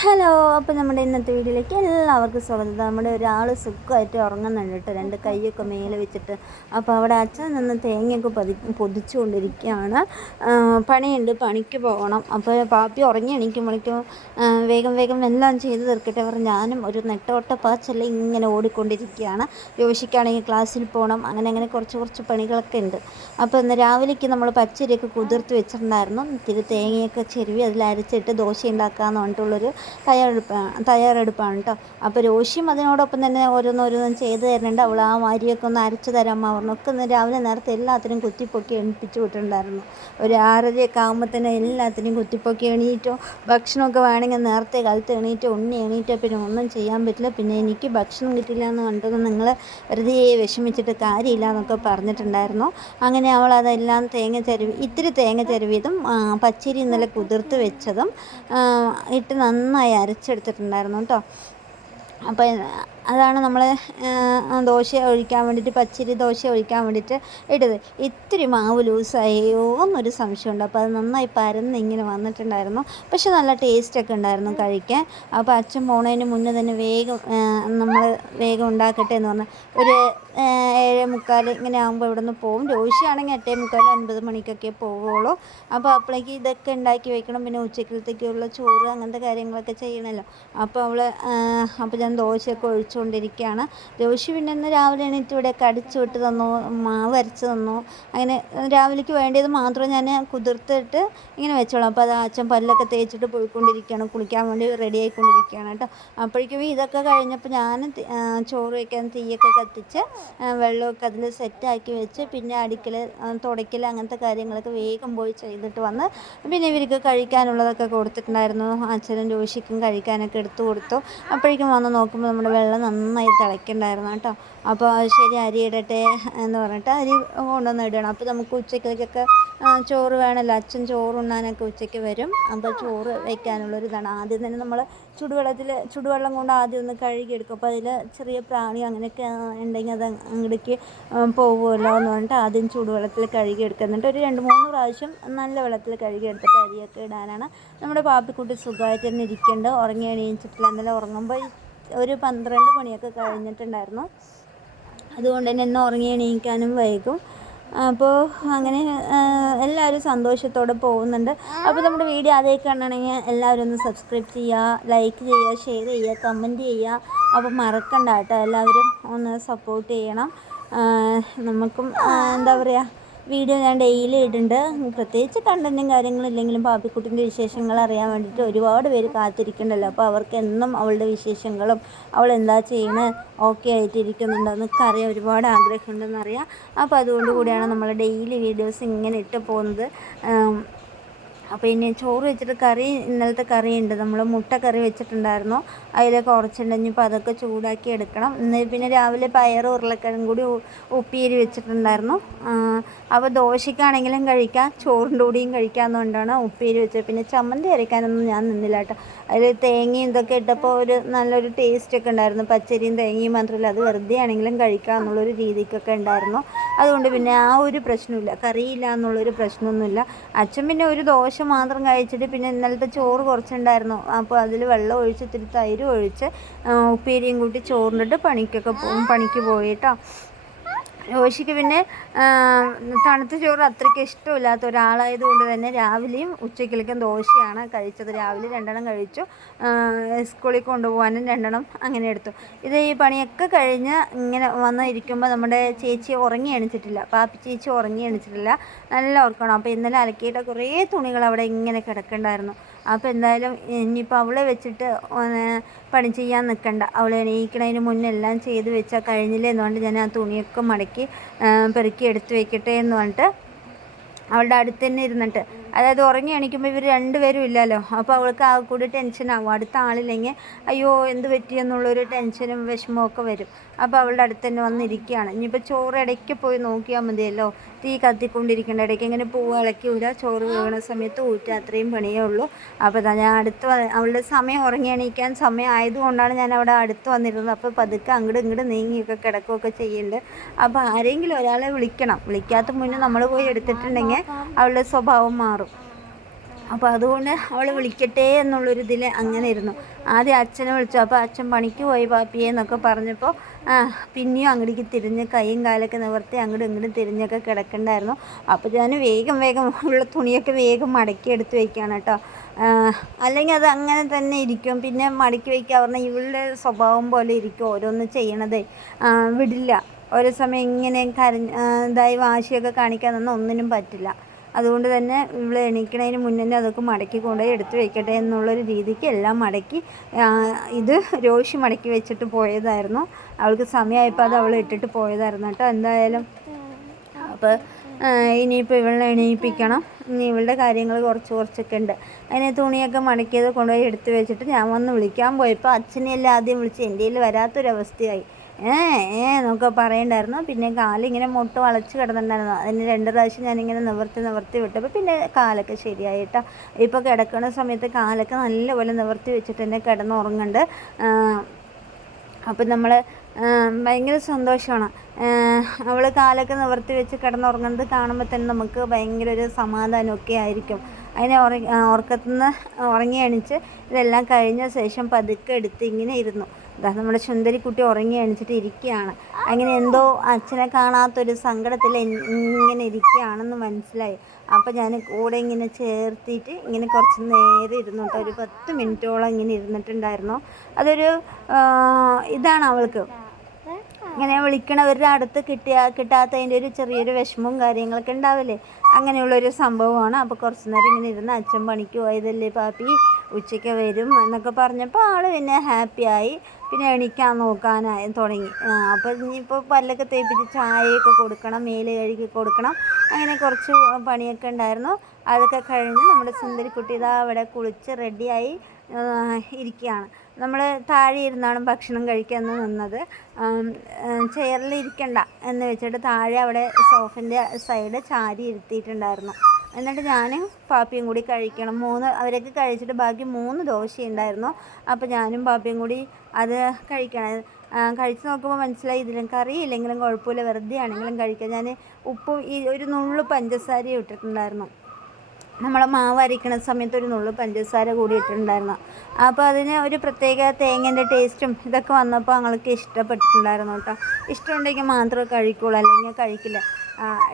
Hello അപ്പോൾ നമ്മുടെ ഇന്നത്തെ വീഡിയോയിലേക്ക് എല്ലാവർക്കും സ്വാഗതം. നമ്മുടെ ഒരാൾ സുഖമായിട്ട് ഉറങ്ങുന്നുണ്ട് കേട്ടോ. രണ്ട് കൈയൊക്കെ മേലെ വെച്ചിട്ട്. അപ്പോൾ അവിടെ അച്ഛൻ നിന്ന് തേങ്ങയൊക്കെ പതി പൊതിച്ചുകൊണ്ടിരിക്കുകയാണ്. പണിയുണ്ട്. പണിക്ക് പോകണം. അപ്പോൾ പാപ്പി ഉറങ്ങി എണീക്കുമ്പോഴേക്കും വേഗം വേഗം എല്ലാം ചെയ്ത് തീർക്കട്ടെ പറഞ്ഞ് ഞാനും ഒരു നെട്ടോട്ട പാച്ചല്ല ഇങ്ങനെ ഓടിക്കൊണ്ടിരിക്കുകയാണ്. യോശിക്കാണെങ്കിൽ ക്ലാസ്സിൽ പോകണം. അങ്ങനെ അങ്ങനെ കുറച്ച് കുറച്ച് പണികളൊക്കെ ഉണ്ട്. അപ്പോൾ ഇന്ന് രാവിലേക്ക് നമ്മൾ പച്ചരിയൊക്കെ കുതിർത്ത് വെച്ചിട്ടുണ്ടായിരുന്നു. ഇത്തിരി തേങ്ങയൊക്കെ ചെരുവി അതിൽ അരച്ചിട്ട് ദോശ ഉണ്ടാക്കാമെന്ന് പറഞ്ഞിട്ടുള്ളൊരു തയ്യാറെടുപ്പാണ് തയ്യാറെടുപ്പാണ് കേട്ടോ അപ്പോൾ രോഷിയും അതിനോടൊപ്പം തന്നെ ഓരോന്നോരോന്നും ചെയ്ത് തരുന്നുണ്ട്. അവൾ ആ വാരിയൊക്കെ ഒന്ന് അരച്ചു തരാൻ പറഞ്ഞൊക്കെ ഒന്ന് രാവിലെ നേരത്തെ എല്ലാത്തിനും കുത്തിപ്പൊക്കി എണീപ്പിച്ച് വിട്ടിട്ടുണ്ടായിരുന്നു. ഒരു ആറരയൊക്കെ ആകുമ്പോൾ തന്നെ എല്ലാത്തിനും കുത്തിപ്പൊക്കി എണീറ്റോ. ഭക്ഷണമൊക്കെ വേണമെങ്കിൽ നേരത്തെ കാലത്ത് എണീറ്റോ ഉണ്ണി എണീറ്റോ. പിന്നെ ഒന്നും ചെയ്യാൻ പറ്റില്ല. പിന്നെ എനിക്ക് ഭക്ഷണം കിട്ടില്ല എന്ന് കണ്ടത് നിങ്ങൾ വെറുതെ വിഷമിച്ചിട്ട് കാര്യമില്ല എന്നൊക്കെ പറഞ്ഞിട്ടുണ്ടായിരുന്നു. അങ്ങനെ അവൾ അതെല്ലാം തേങ്ങ ചരുവി ഇത്തിരി തേങ്ങ ചരുവിയതും പച്ചരി ഇന്നലെ കുതിർത്ത് വെച്ചതും ഇട്ട് നന്നായി അരച്ചെടുത്തിട്ടുണ്ടായിരുന്നു കേട്ടോ. അപ്പോൾ അതാണ് നമ്മൾ ദോശ ഒഴിക്കാൻ വേണ്ടിയിട്ട് പച്ചരി ദോശ ഒഴിക്കാൻ വേണ്ടിയിട്ട് ഇട്ടത് ഇത്തിരി മാവ് ലൂസായോ എന്നൊരു സംശയമുണ്ട്. അപ്പോൾ അത് നന്നായി പരന്ന് ഇങ്ങനെ വന്നിട്ടുണ്ടായിരുന്നു. പക്ഷെ നല്ല ടേസ്റ്റൊക്കെ ഉണ്ടായിരുന്നു കഴിക്കാൻ. അപ്പോൾ അച്ഛൻ പോണതിന് മുന്നേ തന്നെ വേഗം നമ്മൾ വേഗം ഉണ്ടാക്കട്ടെ എന്ന് പറഞ്ഞാൽ ഒരു ഏഴ് മുക്കാൽ ഇങ്ങനെ ആകുമ്പോൾ ഇവിടെ നിന്ന് പോകും ദോശയാണെങ്കിൽ എട്ടേ മുക്കാൽ ഒൻപത് മണിക്കൊക്കെ പോവുള്ളൂ. അപ്പോൾ അപ്പോഴേക്ക് ഇതൊക്കെ ഉണ്ടാക്കി വെക്കണം. പിന്നെ ഉച്ചക്കലത്തേക്കുള്ള ചോറ് അങ്ങനത്തെ കാര്യങ്ങളൊക്കെ ചെയ്യണമല്ലോ അപ്പോൾ അവൾ അപ്പോൾ ഞാൻ ദോശയൊക്കെ ഒഴിച്ചുകൊണ്ടിരിക്കുകയാണ് രോഷി പിന്നെ ഇന്ന് രാവിലെ എണീറ്റ് കടിച്ചു വിട്ട് തന്നു മാവ് അരച്ച് തന്നു. അങ്ങനെ രാവിലേക്ക് വേണ്ടിയത് മാത്രം ഞാൻ കുതിർത്തിട്ട് ഇങ്ങനെ വെച്ചോളാം. അപ്പോൾ അത് അച്ഛൻ പല്ലൊക്കെ തേച്ചിട്ട് പോയിക്കൊണ്ടിരിക്കുകയാണ്. കുളിക്കാൻ വേണ്ടി റെഡി ആയിക്കൊണ്ടിരിക്കുകയാണ് കേട്ടോ. അപ്പോഴേക്കും ഇതൊക്കെ കഴിഞ്ഞപ്പോൾ ഞാൻ ചോറ് വയ്ക്കാൻ തീയൊക്കെ കത്തിച്ച് വെള്ളമൊക്കെ അതിൽ സെറ്റാക്കി വെച്ച് പിന്നെ അടിക്കൽ തുടയ്ക്കൽ അങ്ങനത്തെ കാര്യങ്ങളൊക്കെ വേഗം പോയി ചെയ്തിട്ട് വന്ന് പിന്നെ ഇവർക്ക് കഴിക്കാനുള്ളതൊക്കെ കൊടുത്തിട്ടുണ്ടായിരുന്നു. അച്ഛനും രോഷിക്കും കഴിക്കാനൊക്കെ എടുത്തു കൊടുത്തു. അപ്പോഴേക്കും വന്ന് നോക്കുമ്പോൾ നമ്മുടെ വെള്ളം നന്നായി തിളയ്ക്കണ്ടായിരുന്നു കേട്ടോ. അപ്പോൾ ശരി അരി ഇടട്ടെ എന്ന് പറഞ്ഞിട്ട് അരി കൊണ്ടുവന്ന് ഇടണം. അപ്പോൾ നമുക്ക് ഉച്ചയ്ക്കൊക്കെ ചോറ് വേണമല്ലോ. അച്ഛൻ ചോറ് ഉണ്ണാനൊക്കെ ഉച്ചയ്ക്ക് വരും. അപ്പോൾ ചോറ് വയ്ക്കാനുള്ളൊരിതാണ് ആദ്യം തന്നെ നമ്മൾ ചുടുവെള്ളത്തിൽ ചുടുവെള്ളം കൊണ്ട് ആദ്യം ഒന്ന് കഴുകിയെടുക്കും. അപ്പോൾ അതിൽ ചെറിയ പ്രാണി അങ്ങനെയൊക്കെ ഉണ്ടെങ്കിൽ അത് അങ്ങടേക്ക് പോകുമല്ലോ എന്ന് പറഞ്ഞിട്ട് ആദ്യം ചുടുവെള്ളത്തിൽ കഴുകിയെടുക്കുക. എന്നിട്ട് ഒരു രണ്ട് മൂന്ന് പ്രാവശ്യം നല്ല വെള്ളത്തിൽ കഴുകിയെടുത്തിട്ട് അരിയൊക്കെ ഇടാനാണ്. നമ്മുടെ പാപ്പിക്കുട്ടി സുഖമായിട്ട് തന്നെ ഇരിക്കേണ്ടത് ഉറങ്ങി എണീച്ചിട്ടില്ല. എന്നാലും ഉറങ്ങുമ്പോൾ ഒരു പന്ത്രണ്ട് മണിയൊക്കെ കഴിഞ്ഞിട്ടുണ്ടായിരുന്നു. അതുകൊണ്ട് തന്നെ ഇന്ന് ഉറങ്ങി എണീക്കാനും വൈകും. അപ്പോൾ അങ്ങനെ എല്ലാവരും സന്തോഷത്തോടെ പോകുന്നുണ്ട്. അപ്പോൾ നമ്മുടെ വീഡിയോ ആദ്യമായി കാണണമെങ്കിൽ എല്ലാവരും ഒന്ന് സബ്സ്ക്രൈബ് ചെയ്യുക ലൈക്ക് ചെയ്യുക ഷെയർ ചെയ്യുക കമന്റ് ചെയ്യുക. അപ്പോൾ മറക്കണ്ട കേട്ടോ. എല്ലാവരും ഒന്ന് സപ്പോർട്ട് ചെയ്യണം. നമുക്കും എന്താ പറയുക വീഡിയോ ഞാൻ ഡെയിലി ഇടുന്നുണ്ട് പ്രത്യേകിച്ച് കണ്ടന്റും കാര്യങ്ങളും ഇല്ലെങ്കിലും പാപ്പിക്കുട്ടിന്റെ വിശേഷങ്ങൾ അറിയാൻ വേണ്ടിയിട്ട് ഒരുപാട് പേര് കാത്തിരിക്കണ്ടല്ലോ. അപ്പോൾ അവർക്ക് എന്നും അവളുടെ വിശേഷങ്ങളും അവൾ എന്താ ചെയ്യണത് ഓക്കെ ആയിട്ട് ഇരിക്കുന്നുണ്ടോ എന്നൊക്കെ അറിയാൻ ഒരുപാട് ആഗ്രഹമുണ്ടെന്ന് അറിയാം അപ്പോൾ അതുകൊണ്ട് കൂടിയാണ് നമ്മൾ ഡെയിലി വീഡിയോസ് ഇങ്ങനെ ഇട്ട് പോകുന്നത്. അപ്പോൾ ഇനി ചോറ് വെച്ചിട്ട് കറി ഇന്നലത്തെ കറി ഉണ്ട് നമ്മൾ മുട്ട കറി വെച്ചിട്ടുണ്ടായിരുന്നു. അതിൽ കുറച്ചുണ്ട് ഇനിയിപ്പോൾ അതൊക്കെ ചൂടാക്കി എടുക്കണം. ഇന്ന് പിന്നെ രാവിലെ പയർ ഉരുളക്കിഴങ്ങും കൂടി ഉപ്പേരി വെച്ചിട്ടുണ്ടായിരുന്നു. അപ്പോൾ ദോശയ്ക്കാണെങ്കിലും കഴിക്കാം. ചോറിന്റെ കൂടിയും കഴിക്കാമെന്നുകൊണ്ടാണ് ഉപ്പേരി വെച്ചത്. പിന്നെ ചമ്മന്തി അരയ്ക്കാനൊന്നും ഞാൻ നിന്നില്ല കേട്ടോ. അതിൽ തേങ്ങയും ഇതൊക്കെ ഇട്ടപ്പോൾ ഒരു നല്ലൊരു ടേസ്റ്റൊക്കെ ഉണ്ടായിരുന്നു. പച്ചരിയും തേങ്ങയും മാത്രമല്ല. അത് വെറുതെ ആണെങ്കിലും കഴിക്കാം എന്നുള്ളൊരു രീതിക്കൊക്കെ ഉണ്ടായിരുന്നു. അതുകൊണ്ട് പിന്നെ ആ ഒരു പ്രശ്നമില്ല കറിയില്ല എന്നുള്ളൊരു പ്രശ്നമൊന്നുമില്ല. അച്ഛൻ പിന്നെ ഒരു ദോശ മാത്രം കഴിച്ചിട്ട് പിന്നെ ഇന്നലത്തെ ചോറ് കുറച്ചുണ്ടായിരുന്നു. അപ്പോൾ അതിൽ വെള്ളം ഒഴിച്ച് ഇത്തിരി തൈര് ഒഴിച്ച് ഉപ്പേരിയും കൂട്ടി ചോറിനിട്ട് പണിക്കൊക്കെ പണിക്ക് പോയി കേട്ടോ. രോഷിക്ക് പിന്നെ തണുത്ത ചോറ് അത്രയ്ക്ക് ഇഷ്ടമില്ലാത്ത ഒരാളായതുകൊണ്ട് തന്നെ രാവിലെയും ഉച്ചക്കലേക്കും ദോശയാണ് കഴിച്ചത്. രാവിലെ രണ്ടെണ്ണം കഴിച്ചു. സ്കൂളിൽ കൊണ്ടുപോകാനും രണ്ടെണ്ണം അങ്ങനെ എടുത്തു. ഇത് ഈ പണിയൊക്കെ കഴിഞ്ഞ് ഇങ്ങനെ വന്ന് ഇരിക്കുമ്പോൾ നമ്മുടെ ചേച്ചി ഉറങ്ങി എണിച്ചിട്ടില്ല. പാപ്പി ചേച്ചി ഉറങ്ങി എണിച്ചിട്ടില്ല. നല്ല ഓർക്കണം അപ്പോൾ ഇന്നലെ അലക്കിയിട്ട കുറേ തുണികൾ അവിടെ ഇങ്ങനെ കിടക്കണ്ടായിരുന്നു. അപ്പോൾ എന്തായാലും ഇനിയിപ്പോൾ അവളെ വെച്ചിട്ട് പണി ചെയ്യാൻ നിൽക്കണ്ട അവളെ എണീക്കണതിന് മുന്നേ എല്ലാം ചെയ്ത് വെച്ചാൽ കഴിഞ്ഞില്ലേ എന്ന് പറഞ്ഞിട്ട് ഞാൻ ആ തുണിയൊക്കെ മടക്കി പെറുക്കി എടുത്ത് വെക്കട്ടെ എന്ന് പറഞ്ഞിട്ട് അവളുടെ അടുത്ത് തന്നെ ഇരുന്നിട്ട് അതായത് ഉറങ്ങി എണീക്കുമ്പോൾ ഇവർ രണ്ടുപേരും ഇല്ലല്ലോ. അപ്പോൾ അവൾക്ക് ആ കൂടി ടെൻഷനാകും അടുത്ത ആളില്ലെങ്കിൽ അയ്യോ എന്ത് പറ്റിയെന്നുള്ളൊരു ടെൻഷനും വിഷമമൊക്കെ വരും. അപ്പോൾ അവളുടെ അടുത്ത് തന്നെ വന്നിരിക്കുകയാണ് ഇനിയിപ്പോൾ ചോറ് ഇടയ്ക്ക് പോയി നോക്കിയാൽ മതിയല്ലോ. തീ കത്തിക്കൊണ്ടിരിക്കേണ്ട. ഇടയ്ക്ക് ഇങ്ങനെ പൂ ഇളക്കി വിടുക ചോറ് വീണ സമയത്ത് ഊറ്റ. അത്രയും പണിയേ ഉള്ളൂ. അപ്പോൾ ഞാൻ അടുത്ത് അവളുടെ സമയം ഉറങ്ങി എണീക്കാൻ സമയം ആയതുകൊണ്ടാണ് ഞാൻ അവിടെ അടുത്ത് വന്നിരുന്നത്. അപ്പോൾ പതുക്കെ അങ്ങോട്ട് ഇങ്ങോട്ട് നീങ്ങിയൊക്കെ കിടക്കുകയൊക്കെ ചെയ്യുന്നുണ്ട് അപ്പോൾ ആരെങ്കിലും ഒരാളെ വിളിക്കണം. വിളിക്കാത്ത മുന്നേ നമ്മൾ പോയി എടുത്തിട്ടുണ്ടെങ്കിൽ അവളുടെ സ്വഭാവം മാറും. അപ്പോൾ അതുകൊണ്ട് അവൾ വിളിക്കട്ടെ എന്നുള്ളൊരു ഇതിൽ അങ്ങനെ ഇരുന്നു. ആദ്യം അച്ഛനെ വിളിച്ചു. അപ്പോൾ അച്ഛൻ പണിക്ക് പോയി പാപ്പിയെ എന്നൊക്കെ പറഞ്ഞപ്പോൾ പിന്നെയും അങ്ങോട്ടേക്ക് തിരിഞ്ഞ് കൈയും കാലൊക്കെ നിവർത്തി അങ്ങോട്ടും ഇങ്ങോട്ടും തിരിഞ്ഞൊക്കെ കിടക്കണ്ടായിരുന്നു. അപ്പോൾ ഞാൻ വേഗം വേഗം ഉള്ള തുണിയൊക്കെ വേഗം മടക്കി എടുത്ത് വയ്ക്കുകയാണ് കേട്ടോ. അല്ലെങ്കിൽ അത് അങ്ങനെ തന്നെ ഇരിക്കും. പിന്നെ മടക്കി വയ്ക്കുക പറഞ്ഞാൽ ഇവളുടെ സ്വഭാവം പോലെ ഇരിക്കും ഓരോന്ന് ചെയ്യണതേ. വിടില്ല. ഓരോ സമയം ഇങ്ങനെ കരഞ്ഞ് ഇതായി വാശിയൊക്കെ കാണിക്കാൻ ഒന്നിനും പറ്റില്ല. അതുകൊണ്ട് തന്നെ ഇവൾ എണീക്കണതിന് മുന്നേ അതൊക്കെ മടക്കി കൊണ്ടുപോയി എടുത്ത് വെക്കട്ടെ എന്നുള്ളൊരു രീതിക്ക് എല്ലാം മടക്കി ഇത് രോഷി മടക്കി വെച്ചിട്ട് പോയതായിരുന്നു. അവൾക്ക് സമയമായപ്പോൾ അത് അവൾ ഇട്ടിട്ട് പോയതായിരുന്നു കേട്ടോ എന്തായാലും. അപ്പോൾ ഇനിയിപ്പോൾ ഇവളെ എണീപ്പിക്കണം. ഇനി ഇവളുടെ കാര്യങ്ങൾ കുറച്ച് കുറച്ചൊക്കെ ഉണ്ട്. അതിനെ തുണിയൊക്കെ മടക്കിയത് കൊണ്ടുപോയി എടുത്ത് വെച്ചിട്ട് ഞാൻ വന്ന് വിളിക്കാൻ പോയപ്പോൾ അച്ഛനെല്ലാം ആദ്യം വിളിച്ച് എന്റെ കയ്യിൽ വരാത്തൊരവസ്ഥയായി. ഏ ഏ എന്നൊക്കെ പറയണ്ടായിരുന്നു. പിന്നെ കാലിങ്ങനെ മുട്ട് വളച്ച് കിടന്നിട്ടുണ്ടായിരുന്നു. അതിന് രണ്ട് പ്രാവശ്യം ഞാനിങ്ങനെ നിവർത്തി നിവർത്തി വിട്ടപ്പോൾ പിന്നെ കാലൊക്കെ ശരിയായിട്ടാ. ഇപ്പോൾ കിടക്കുന്ന സമയത്ത് കാലൊക്കെ നല്ലപോലെ നിവർത്തി വെച്ചിട്ട് തന്നെ കിടന്നുറങ്ങുന്നുണ്ട് അപ്പം നമ്മൾ ഭയങ്കര സന്തോഷമാണ്. അവൾ കാലൊക്കെ നിവർത്തി വെച്ച് കിടന്നുറങ്ങുന്നത് കാണുമ്പോൾ തന്നെ നമുക്ക് ഭയങ്കര ഒരു സമാധാനമൊക്കെ ആയിരിക്കും. അതിനെ ഉറ ഉറക്കത്തിൽ നിന്ന് ഉറങ്ങി എണിച്ച് ഇതെല്ലാം കഴിഞ്ഞ ശേഷം പതുക്കെ എടുത്ത് ഇങ്ങനെ ഇരുന്നു. ഇതാ നമ്മുടെ സുന്ദരിക്കുട്ടി ഉറങ്ങി എണിച്ചിട്ട് ഇരിക്കുകയാണ്. അങ്ങനെ എന്തോ അച്ഛനെ കാണാത്തൊരു സങ്കടത്തിൽ ഇങ്ങനെ ഇരിക്കുകയാണെന്ന് മനസ്സിലായി. അപ്പോൾ ഞാൻ കൂടെ ഇങ്ങനെ ചേർത്തിട്ട് ഇങ്ങനെ കുറച്ച് നേരം ഇരുന്നു കേട്ടോ. ഒരു പത്ത് മിനിറ്റോളം ഇങ്ങനെ ഇരുന്നിട്ടുണ്ടായിരുന്നു. അതൊരു ഇതാണ് അവൾക്ക്. ഇങ്ങനെ വിളിക്കണവരുടെ അടുത്ത് കിട്ടിയ കിട്ടാത്തതിന്റെ ഒരു ചെറിയൊരു വിഷമവും കാര്യങ്ങളൊക്കെ ഉണ്ടാവില്ലേ? അങ്ങനെയുള്ളൊരു സംഭവമാണ്. അപ്പോൾ കുറച്ച് നേരം ഇങ്ങനെ ഇരുന്ന് അച്ഛൻ പണിക്ക് പോയതല്ലേ പാപ്പി? ഉച്ചയ്ക്ക് വരും എന്നൊക്കെ പറഞ്ഞപ്പോൾ ആൾ പിന്നെ ഹാപ്പിയായി പിന്നെ എണീക്കാൻ നോക്കാനായി തുടങ്ങി. അപ്പോൾ ഇനിയിപ്പോൾ പല്ലൊക്കെ തേപ്പിച്ച് ചായയൊക്കെ കൊടുക്കണം മേൽ കഴുകി കൊടുക്കണം. അങ്ങനെ കുറച്ച് പണിയൊക്കെ ഉണ്ടായിരുന്നു. അതൊക്കെ കഴിഞ്ഞ് നമ്മുടെ സുന്ദരിക്കുട്ടി ഇതാ അവിടെ കുളിച്ച് റെഡിയായി ഇരിക്കുകയാണ്. നമ്മൾ താഴെ ഇരുന്നാണ് ഭക്ഷണം കഴിക്കാൻ നിന്നത്. ചെയറിൽ ഇരിക്കണ്ട എന്ന് വെച്ചിട്ട് താഴെ അവിടെ സോഫിന്റെ സൈഡ് ചാരി ഇരുത്തിയിട്ടുണ്ടായിരുന്നു. എന്നിട്ട് ഞാൻ പാപ്പിയും കൂടി കഴിക്കണം. മൂന്ന് അവരൊക്കെ കഴിച്ചിട്ട് ബാക്കി മൂന്ന് ദോശയുണ്ടായിരുന്നു അപ്പോൾ ഞാനും പാപ്പിയും കൂടി അത് കഴിക്കണം. കഴിച്ച് നോക്കുമ്പോൾ മനസ്സിലായി ഇതിലും കറി ഇല്ലെങ്കിലും കുഴപ്പമില്ല. വെറുതെ ആണെങ്കിലും കഴിക്കാം. ഞാൻ ഉപ്പും ഈ ഒരു നുള്ളു പഞ്ചസാരയും ഇട്ടിട്ടുണ്ടായിരുന്നു. നമ്മൾ മാവ് അരയ്ക്കുന്ന സമയത്ത് ഒരു നുള്ളു പഞ്ചസാര കൂടി ഇട്ടിട്ടുണ്ടായിരുന്നു അപ്പോൾ അതിന് ഒരു പ്രത്യേക തേങ്ങേന്റെ ടേസ്റ്റും ഇതൊക്കെ വന്നപ്പോൾ ഞങ്ങൾക്ക് ഇഷ്ടപ്പെട്ടിട്ടുണ്ടായിരുന്നു കേട്ടോ. ഇഷ്ടമുണ്ടെങ്കിൽ മാത്രമേ കഴിക്കുള്ളൂ അല്ലെങ്കിൽ കഴിക്കില്ല.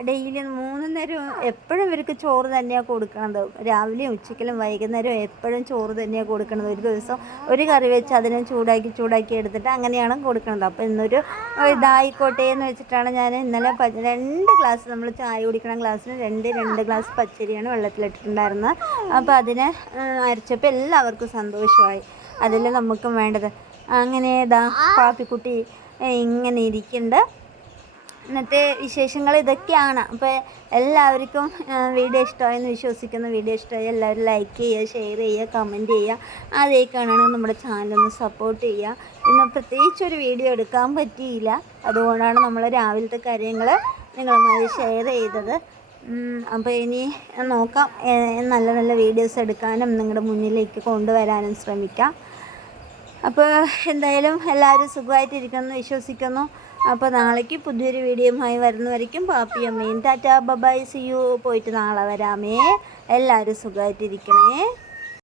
ഡെയിലി മൂന്ന് നേരം എപ്പോഴും ഇവർക്ക് ചോറ് തന്നെയാണ് കൊടുക്കുന്നത് രാവിലെയും ഉച്ചയ്ക്കലും വൈകുന്നേരവും എപ്പോഴും ചോറ് തന്നെയാണ് കൊടുക്കുന്നത് ഒരു ദിവസം ഒരു കറി വെച്ച് അതിനെ ചൂടാക്കി ചൂടാക്കി എടുത്തിട്ട് അങ്ങനെയാണ് കൊടുക്കുന്നത് അപ്പോൾ ഇന്നൊരു ഇതായിക്കോട്ടെ എന്ന് വെച്ചിട്ടാണ് ഞാൻ ഇന്നലെ രണ്ട് ഗ്ലാസ് നമ്മൾ ചായ കുടിക്കണ ഗ്ലാസ്സിന് രണ്ട് രണ്ട് ഗ്ലാസ് പച്ചരിയാണ് വെള്ളത്തിലിട്ടിട്ടുണ്ടായിരുന്നത്. അപ്പോൾ അതിനെ അരച്ചപ്പോൾ എല്ലാവർക്കും സന്തോഷമായി. അതിൽ നമുക്കും വേണ്ടത്. അങ്ങനെ ഇതാ പാപ്പിക്കുട്ടി ഇങ്ങനെ ഇരിക്കുന്നുണ്ട് ഇന്നത്തെ വിശേഷങ്ങൾ ഇതൊക്കെയാണ്. അപ്പോൾ എല്ലാവർക്കും വീഡിയോ ഇഷ്ടമായെന്ന് വിശ്വസിക്കുന്ന. വീഡിയോ ഇഷ്ടമായി എല്ലാവരും ലൈക്ക് ചെയ്യുക ഷെയർ ചെയ്യുക കമന്റ് ചെയ്യുക. അതേ കാണണം നമ്മുടെ ചാനലൊന്ന് സപ്പോർട്ട് ചെയ്യുക. ഇന്ന് പ്രത്യേകിച്ചൊരു വീഡിയോ എടുക്കാൻ പറ്റിയില്ല. അതുകൊണ്ടാണ് നമ്മൾ രാവിലത്തെ കാര്യങ്ങൾ നിങ്ങളുമായി ഷെയർ ചെയ്തത്. അപ്പോൾ ഇനി നോക്കാം. നല്ല നല്ല വീഡിയോസ് എടുക്കാനും നിങ്ങളുടെ മുന്നിലേക്ക് കൊണ്ടുവരാനും ശ്രമിക്കാം. അപ്പോൾ എന്തായാലും എല്ലാവരും സുഖമായിട്ടിരിക്കുമെന്ന് വിശ്വസിക്കുന്നു. അപ്പോൾ നാളേക്ക് പുതിയൊരു വീഡിയോയുമായി പാപ്പി അമ്മയും. ടാറ്റ ബബായ് സിയു പോയിട്ട് നാളെ വരാമേ. എല്ലാവരും സുഖമായിട്ടിരിക്കണേ.